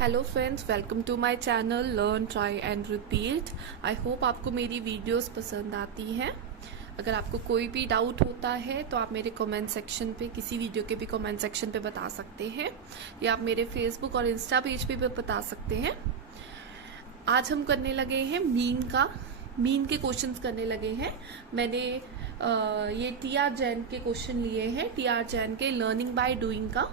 Hello friends, welcome to my channel learn try and repeat. I hope आपको मेरी videos पसंद आती हैं। अगर आपको कोई भी डाउट होता है तो आप मेरे कमेंट सेक्शन पे, किसी वीडियो के भी कमेंट सेक्शन पे बता सकते हैं, या आप मेरे फेसबुक और इंस्टा पेज पे भी बता सकते हैं। आज हम करने लगे हैं मीन के क्वेश्चंस करने लगे हैं। मैंने ये टी.आर. जैन के क्वेश्चन लिए हैं, टी.आर. जैन के लर्निंग बाय डूइंग का,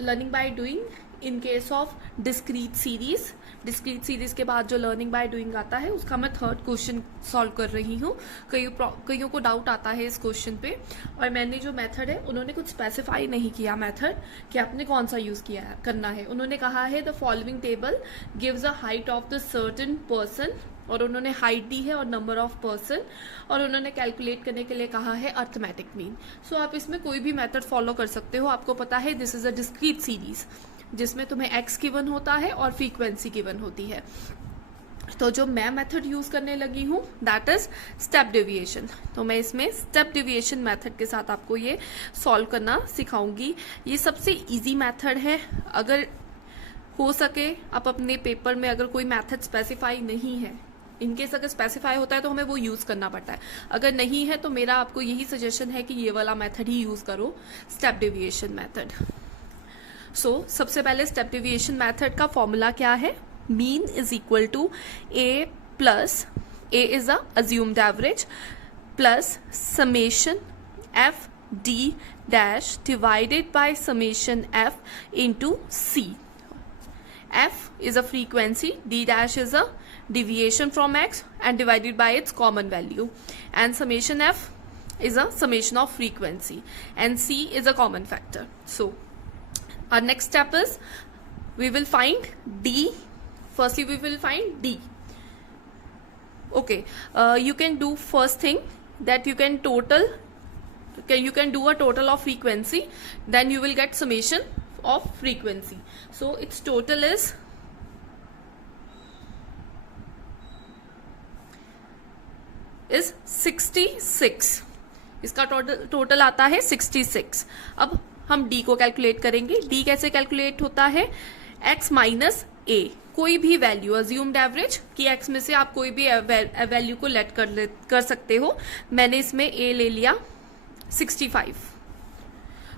learning by doing in case of discrete series के बाद जो लर्निंग बाय डूइंग आता है उसका मैं थर्ड क्वेश्चन सॉल्व कर रही हूँ। कईयों को डाउट आता है इस क्वेश्चन पे, और मैंने जो मेथड है उन्होंने कुछ स्पेसिफाई नहीं किया मेथड कि आपने कौन सा यूज करना है। उन्होंने कहा है the following table gives a height of the certain person, और उन्होंने हाइट दी है और नंबर ऑफ पर्सन, और उन्होंने कैलकुलेट करने के लिए कहा है अर्थमेटिक मीन। सो आप इसमें कोई भी मेथड फॉलो कर सकते हो। आपको पता है this is a discrete series जिसमें तुम्हें एक्स गिवन होता है और फ्रीक्वेंसी गिवन होती है। तो जो मैं मेथड यूज करने लगी हूँ दैट इज स्टेप डेविएशन। तो मैं इसमें स्टेप डेविएशन मेथड के साथ आपको ये सॉल्व करना सिखाऊंगी। ये सबसे इजी मेथड है। अगर हो सके आप अपने पेपर में, अगर कोई मेथड स्पेसिफाई नहीं है, इनकेस अगर स्पेसिफाई होता है तो हमें वो यूज करना पड़ता है, अगर नहीं है तो मेरा आपको यही सजेशन है कि ये वाला मेथड ही यूज करो, स्टेप डेविएशन मेथड। सो सबसे पहले स्टेप डेविएशन मेथड का फॉर्मूला क्या है? Mean is equal to A plus, A is a assumed average, plus summation F D dash divided by summation F into C. F is a frequency, D dash is a deviation from X and divided by its common value, and summation F is a summation of frequency, and C is a common factor. So our next step is we will find D. Firstly we will find D. Okay, you can do first thing that you can do a total of frequency, then you will get summation of frequency. So its total is is 66. इसका total आता है 66। अब हम D को calculate करेंगे। D कैसे calculate होता है? X माइनस A, कोई भी वैल्यू अज्यूम्ड एवरेज कि X में से आप कोई भी वैल्यू को लेट कर सकते हो। मैंने इसमें A ले लिया 65,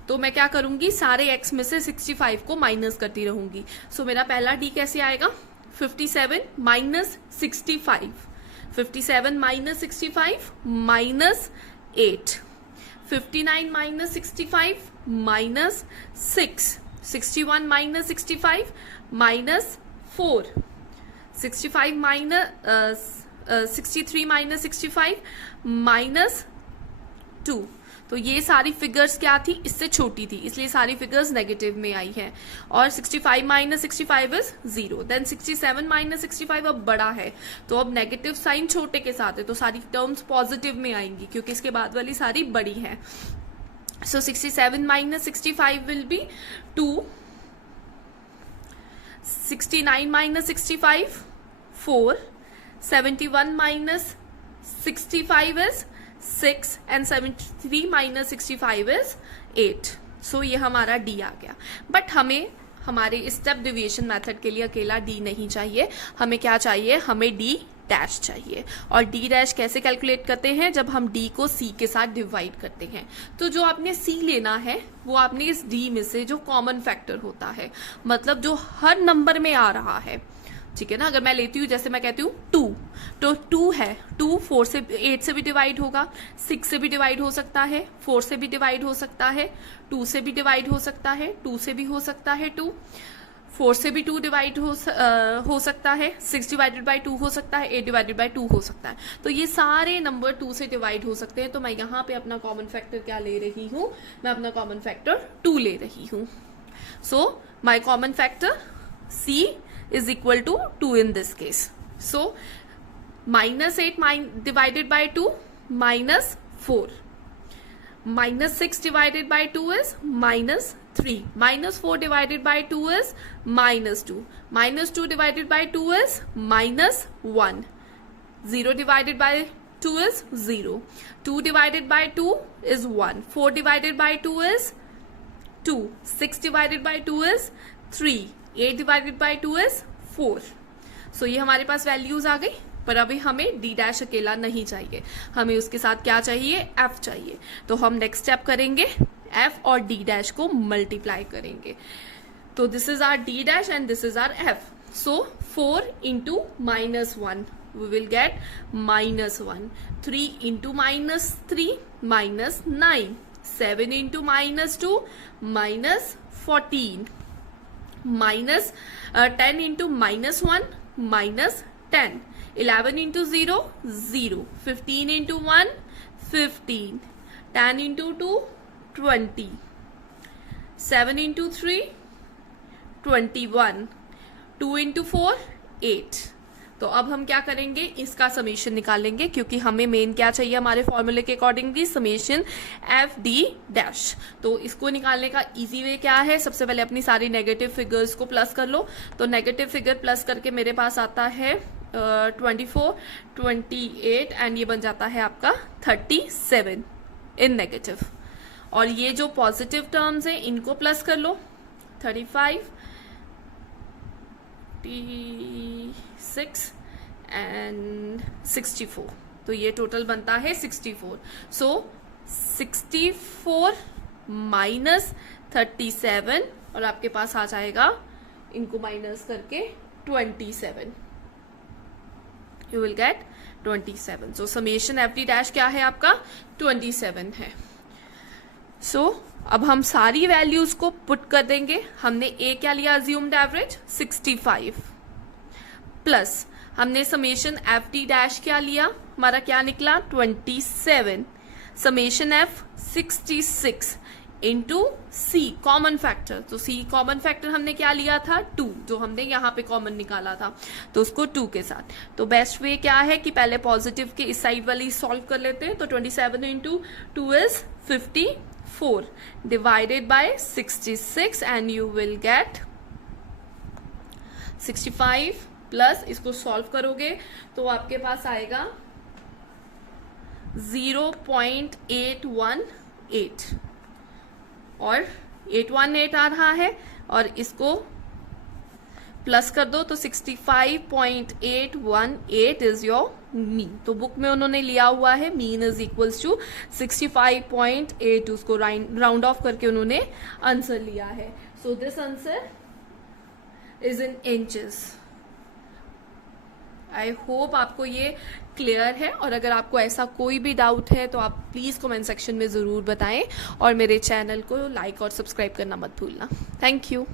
तो मैं क्या करूंगी, सारे x में से 65 को माइनस करती रहूंगी। सो मेरा पहला d कैसे आएगा? 57 minus 65, 57 minus 65 minus 8, 59 minus 65 minus 6, 61 minus 65 minus 4, 65 minus 63 minus 65 minus 2। तो ये सारी फिगर्स क्या थी? इससे छोटी थी, इसलिए सारी फिगर्स नेगेटिव में आई हैं। और 65 माइनस 65 इज 0। देन 67 माइनस 65 अब बड़ा है, तो अब नेगेटिव साइन छोटे के साथ है, तो सारी टर्म्स पॉजिटिव में आएंगी क्योंकि इसके बाद वाली सारी बड़ी हैं। सो 67 minus 65 will be 2, 69 minus 65 4, 71 minus 65 is 6, and 73 minus 65 is 8. So ये हमारा D आ गया। बट हमें हमारे स्टेप डेविएशन मेथड के लिए अकेला D नहीं चाहिए, हमें क्या चाहिए? हमें D डैश चाहिए। और D डैश कैसे कैलकुलेट करते हैं? जब हम D को C के साथ डिवाइड करते हैं। तो जो आपने C लेना है वो आपने इस D में से जो कॉमन फैक्टर होता है, मतलब जो हर नंबर में आ रहा है, ठीक है ना। अगर मैं लेती हूँ, जैसे मैं कहती हूँ 2, तो 2 है, 2 4 से 8 से भी डिवाइड होगा, 6 से भी डिवाइड हो सकता है, 4 से भी डिवाइड हो सकता है, 2 से भी डिवाइड हो सकता है, 2 से भी हो सकता है 2, 4 से भी 2 डिवाइड हो सकता है, 6 डिवाइडेड बाई 2 हो सकता है, 8 डिवाइडेड बाई 2 हो सकता है। तो ये सारे नंबर 2 से डिवाइड हो सकते हैं। तो मैं यहाँ पे अपना कॉमन फैक्टर क्या ले रही हूँ? मैं अपना कॉमन फैक्टर 2 ले रही हूँ। So my common factor C is equal to 2 in this case. So minus 8 divided by 2 minus 4, minus 6 divided by 2 is minus 3, minus 4 divided by 2 is minus 2, minus 2 divided by 2 is minus 1, 0 divided by 2 is 0, 2 divided by 2 is 1, 4 divided by 2 is 2, 6 divided by 2 is 3, 8 divided by 2 is 4. सो ये हमारे पास values आ गई, पर अभी हमें D dash अकेला नहीं चाहिए, हमें उसके साथ क्या चाहिए, एफ चाहिए. तो हम नेक्स्ट स्टेप करेंगे, एफ और डी डैश को मल्टीप्लाई करेंगे. तो this is R D dash and this is R F. So 4 into -1 we will get -1. 3 into -3 -9. 7 into -2 -14. 10 into -1 -10. 11 into 0 0. 15 into 1 15. 10 into 2 20. 7 into 3 21. 2 into 4 8. तो अब हम क्या करेंगे, इसका समेशन निकालेंगे, क्योंकि हमें मेन क्या चाहिए हमारे फॉर्मूले के accordingly, summation F D dash. तो इसको निकालने का इजी वे क्या है, सबसे पहले अपनी सारी नेगेटिव फिगर्स को प्लस कर लो. तो नेगेटिव फिगर प्लस करके मेरे पास आता है 24, 28 एंड ये बन जाता है आपका 37 इन नेगेटिव. और ये जो पॉजिटिव टर्म्स है इनको प्लस कर लो, 35, 6 एंड 64. तो ये टोटल बनता है 64. सो 64 माइनस 37 और आपके पास आ जाएगा इनको माइनस करके 27. You will get 27. So summation F D dash क्या है आपका, 27 है. सो अब हम सारी वैल्यूज को पुट कर देंगे. हमने ए क्या लिया, अज्यूम्ड एवरेज 65, प्लस हमने समेशन एफ डी डैश क्या लिया, हमारा क्या निकला 27. समेशन एफ 66 इंटू सी कॉमन फैक्टर. तो सी कॉमन फैक्टर हमने क्या लिया था 2, जो हमने यहाँ पे कॉमन निकाला था, तो उसको 2 के साथ. तो बेस्ट वे क्या है कि पहले पॉजिटिव के इस साइड वाली सॉल्व कर लेते हैं. तो 27 into 2 is 54 divided by 66 and you will get 65 plus इसको सॉल्व करोगे तो आपके पास आएगा 0.818 और 818 आ रहा है और इसको प्लस कर दो तो 65.818 इज योर मीन. तो बुक में उन्होंने लिया हुआ है मीन इज इक्वल्स टू 65.8. उसको राउंड ऑफ करके उन्होंने आंसर लिया है. So this answer is in inches. I hope आपको ये क्लियर है, और अगर आपको ऐसा कोई भी डाउट है तो आप प्लीज कमेंट सेक्शन में जरूर बताएं और मेरे चैनल को लाइक और सब्सक्राइब करना मत भूलना. Thank you.